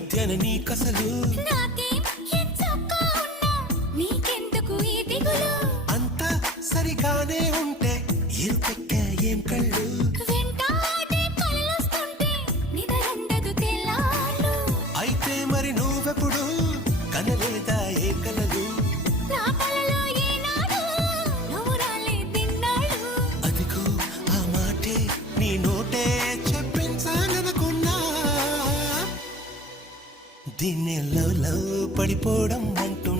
మధ్యన నీకసలు నాకేం ఎంచక్కా ఉన్నా నీకెందుకు ఈ దిగులు అంతా సరిగానే ఉంటే ఇరుపెక్క ఏం కళ్ళు వెంటాడే కలలొస్తుంటే నిదరందదు తెల్లార్లు అయితే మరి నువ్వెప్పుడు కనలేదా ఏ కలలు నా కలలో ఏనాడు నువ్వు రాలేదిన్నాళ్ళు అదిగో ఆ మాటే నీ నోటే చెప్పించాలనుకున్నా దీన్ని లవ్ లవ్ పడిపోవడం అంటున్నా